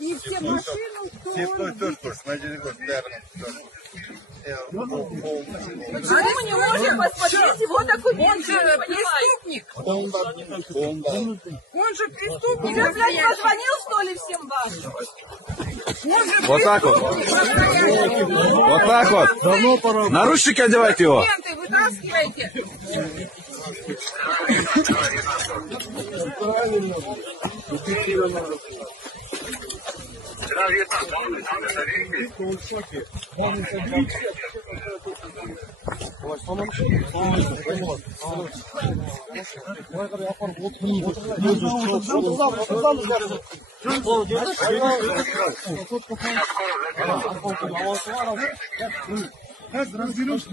И все машины, все тоже смотрите, почему мы не можем посмотреть его документы? Он же преступник. Он же преступник. Я позвонил, что ли, всем вам? Вот так вот. Вот так вот. Наручники одевайте его. Документы вытаскивайте. разберемся.